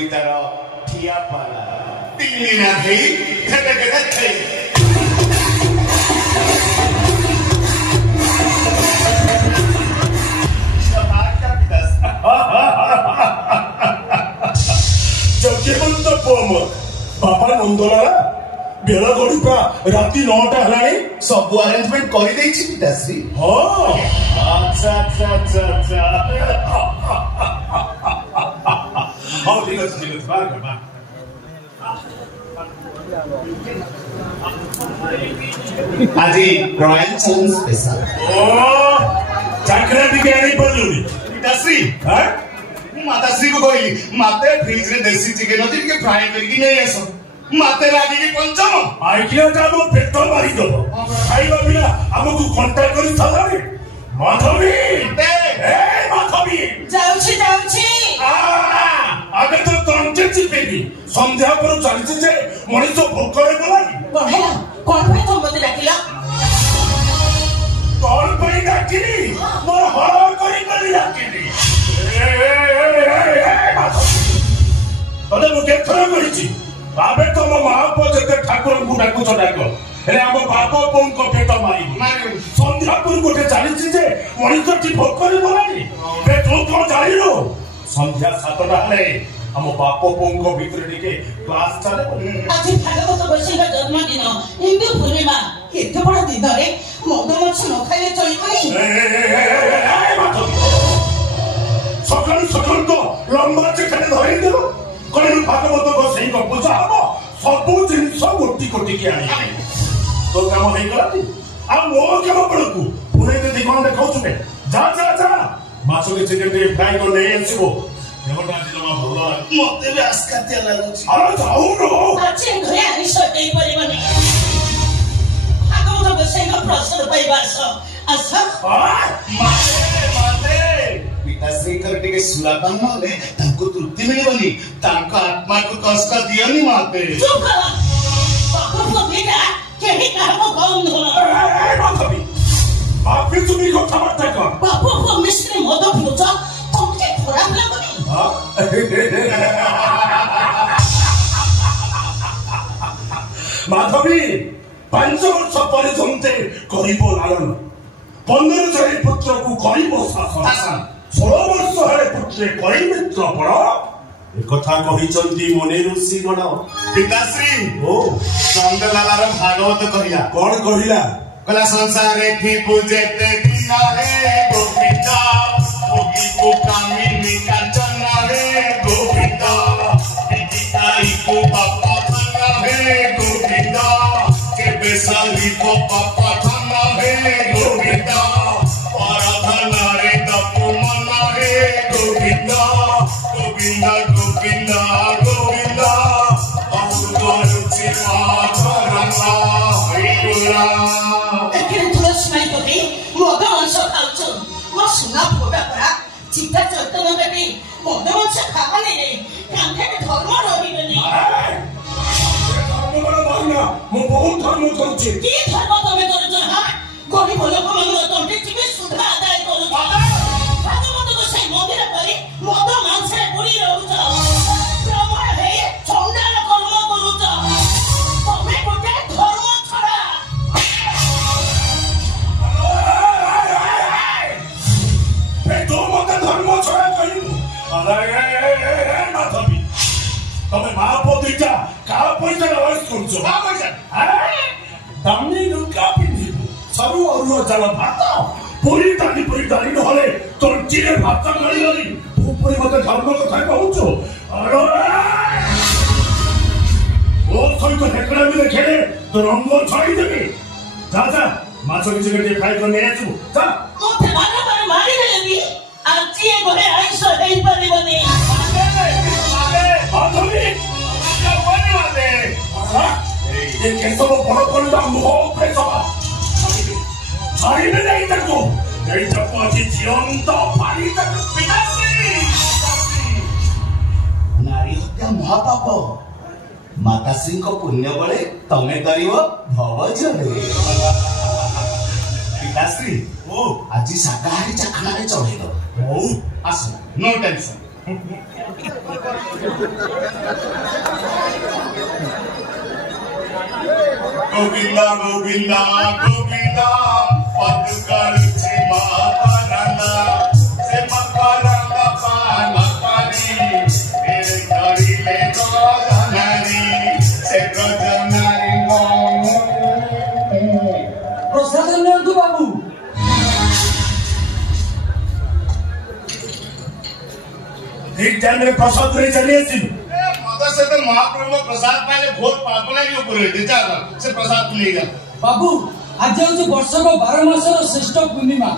कवितार ठिया पाला तिल्ली ना थई खेते खेते थई जगेमंत पोम बापा नंदलाला बेला गड़िपा राति 9टा हलाणी सब अरेंजमेंट करि देछि पिताश्री हां अच्छा हां ठीक है बार कर आजी रॉयल चैलेंज स्पेशल ओ चाकरा बिगाड़ी पड़लुनी पिताश्री हां माताश्री को कहली माते फ्रिज रे देसी चिकन अछि के फ्राई करके नै आसो माते लागी के पंचम आइकिया जाबो पेट मारी दबो खाइबा बिना हमकु कांटेक्ट करि थालारे माधवी ए माधवी जाउछि आगे तो तंचे चिपेबी संध्या पर चलछि जे मଣିଷ भोकरे बोलाई बहेला कोन पे तो मते डाकिला कौन पई डाकिली मोर हर करी डाकिली अरे मुझे थोड़ा करी बाबे तो मो मां पो जते ठाकुर को डाकु छ डाको हेले हम बाप पों को पेट मारी संध्यापुर गोटे चली जे मणिष टी भोकरी बोलानी बे तू को जाइलो संध्या 7टा हेले हम बाप पों को भीतर टिके क्लास चले आज भागवत बसिका जन्मदिन हिंदू पूर्णिमा एते बड़ दिन रे मद मछ न खाइले चलिबनी सकाल तो लंबा चिकन धरी देलो कहीं भागवत को सही को पूजा हम सब जिनिस गोटी कोटी के आनी तो काम नहीं करती अब मो काम पड़कू पुणे दे दिगन देखाउ छे जा माछो के चिकन रे फ्राई को नहीं आसीबो देवटा आज जमा भलो मते भी आस्कातिया लागु छी अरे जाऊ रो अच्छे घरे आइस देई परिबनी भागवत को सही को प्रश्न पाइबास आसा माते पिताश्री कर टिके सुलापन नले ताको तृप्ति मिलबनी ताको आत्मा को कष्ट दियनी माते चुप कर बापू को बेटा केही काम कौन हो माधवी आप भी तुम्ही को खबर कर बापू को मिस्त्री मद पिउछ तुमके खराब लागनी माधवी 5 वर्ष पर्यंत करिबो लालन 15 जय पुत्र को करिबो शासन 16 वर्ष है पुत्रे करी मित्र पड़ एक कथा कहिचंती मने ऋषि गण पिताश्री ओ चंदलालार भागवत कहिला कौन कहिला कला संसार थी पूजेते दिन रे गोविंद भोगी को कामिनी कांचन रे गोविंद विदिताई को बापा धन रे गोविंद के बेसाली को बापा धन रे गोविंद पराधन रे तपु मन रे गोविंद गोविंद गोविंद गोविंद अमृत माधुरम हरिपुरा एकिन तुलस माई पति मद मांस खाउछ मो सुना फोड़ा परा चिता चतन बेटी मद मांस खावानी रे कांधे धर्म रहिबनी धर्म बड़ा बाहिना मो बहुत धर्म करूची की धर्म तमे करछ हा गरीब लोक मन तंटे टिके सुधा आदाय करूछ भागवत को सही मंदिर करी मद मांस पुरी रहउछ प्रमाण हे चंडाल कर्म करूछ तमे गोटे धर्म छड़ा तो मत धर्म छड़ा कहिनु अरे माधवी तमे मां पोतीटा का पैसा लवास करछो का पैसा दामी लुका पिंदिबो सबु अरुण जल भात पूरी दानी नहले तोर चिरे भात गली गली तू पूरी मते धर्म कथा कहउछो अरे ओ सहित हेकड़ा भी खेले तो रंग छाड़ी देबी जा माछ के जगह खाइ को नै आछु जा मोते बार मारी देबी आज ये घरे आइस हेई परिबनी माधवी क्या बनी वाले ये कैसे वो बड़ा बड़ा मुंह पे सवा छाड़ी में नहीं तको नहीं तको जी जीवन तो पानी तक पिताश्री नारी हत्या महापाप माताश्री को पुण्य बळे तमे करिवो भव जले पिताश्री ओ आज शाकाहारी चखना रे चढ़े दो ओ आस नो टेंशन गोविंदा गोविंदा गोविंदा पद कर से माताराना से मकाराना पाना पानी मेरे गाड़ी में गजनारी से गजनारी प्रसाद नियंतु बाबू ठीक टाइम में प्रसाद नहीं चलिए सी से तो महाप्रभु प्रसाद पाइले घोर पाप लागि उपरे दिजा से प्रसाद लेगा बाबू आज हूँ वर्ष को 12 मासर श्रेष्ठ पूर्णिमा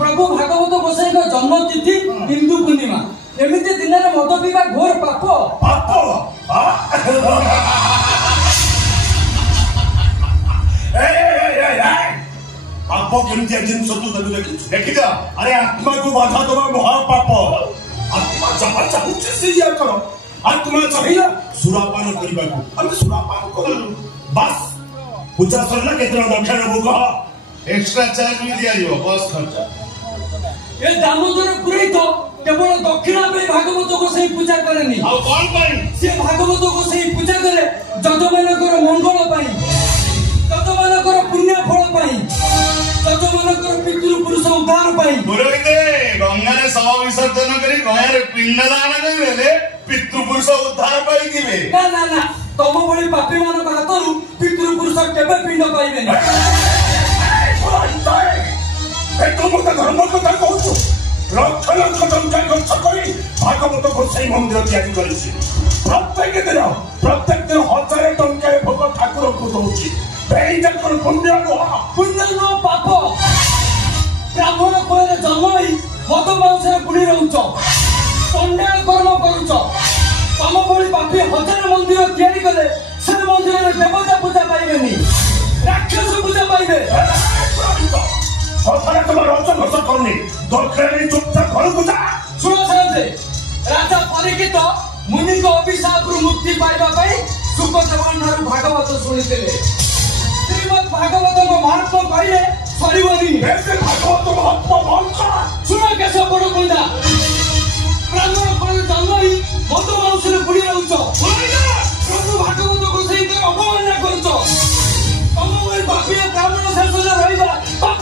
प्रभु भागवत गोसाई जन्म तिथि हिंदू पूर्णिमा एमती दिन में मद पीवा घोर पाप पाप पाप केमती जिन तू देखी जा अरे आत्मा को बाधा दबा महापाप आत्मा जहाँ चाहूचे से या करो आत्मा चाहिए सुरापान करने को अरे सुरापान करो बस पूजा सरला केतना दक्षिण होगा एक्स्ट्रा चार्ज भी दिया जाओ बस खर्चा ये दामोदर पुरी तो केवल दक्षिणा पे भागवत गोसाई पूजा करेनी आ कौन पाई से भागवत गोसाई पूजा करे जजमानकर मंगल पाई जजमानकर पुण्य फल पाई जजमानकर पितृ पुरुष उद्धार पाई पुरोहिते गंगारे शव विसर्जन करी गंगारे पिंडदान करिले पितृपुरुष उद्धार पाई दिबे ना ना ना तम भली पापी मानक हातरू पितृ पुरुष केबे पिंड पाइबेनी तुम धर्म कथा कहूँ लक्ष लक्ष टंका खर्च कर भागवत गोसाई मंदिर तैयारी करेছি प्रत्येक दिन 1000 टंका भोग ठाकुर को दउची बेइजा कर पुण्य नो पाप ब्राह्मण कोले जन्म होई मद मांसरे पुणी रहउछ पुण्य कर्म करूछ तम भली पापी 1000 मंदिर तैयारी कले से मंदिर में देवता पूजा पाइबेनी राक्षस पूजा पाइबे कथा तुम रच घस करनी दक्षिण चुपचाप घर को जा सुनो साहब राजा परीक्षित मुनि को अभिशाप मुक्ति पाइबा पाई सुखदेवन भागवत शुणिथिले श्रीमद भागवत को महत्व कहले सरीबनी ऐसे भागवत महत्व बोलता सुनो कैसे बड़ कोंडा ब्राह्मण कोले जन्म ही मद मांसरे पुणी रहउछ प्रभु भागवत गोसाई के अवमानना करूछ तम वही पापी ब्राह्मण शासन रहिबा पाप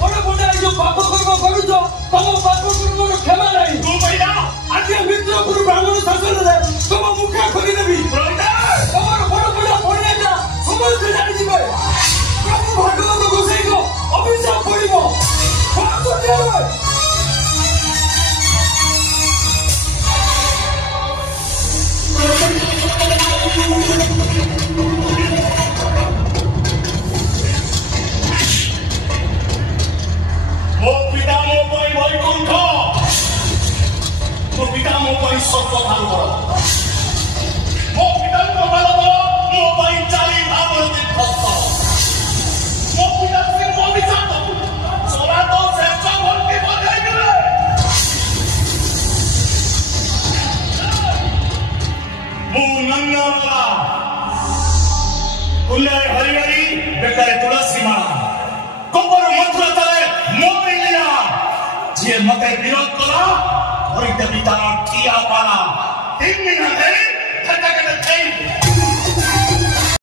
बड़ बड़ जो पाप कर्म करूछ तम पाप कर्म क्षमा नहीं तू भैया आज मित्र गुरु ब्राह्मण शासन रे तम मुख खोली देबी तमर बड़ बड़ पड़िया समस्त जानि दिबे प्रभु भागवत गोसाई को अभिशाप पड़िबो बात देबे मो पिता मो पई वैकुंठ मो पिता मो पई सत्य भाग मो पिता को भाग मो पई चाली भाग तीर्थ मो पिता से भविष्यत सोला तो श्रेष्ठ भक्ति बधाई दिले मो नन्ना कुल्ले हरिहरी बेकारे तुलसी माला कोपर मंत्र तले मोरी लिया जे मते विरोध कला हरित पिता किया पाला 3 दिन है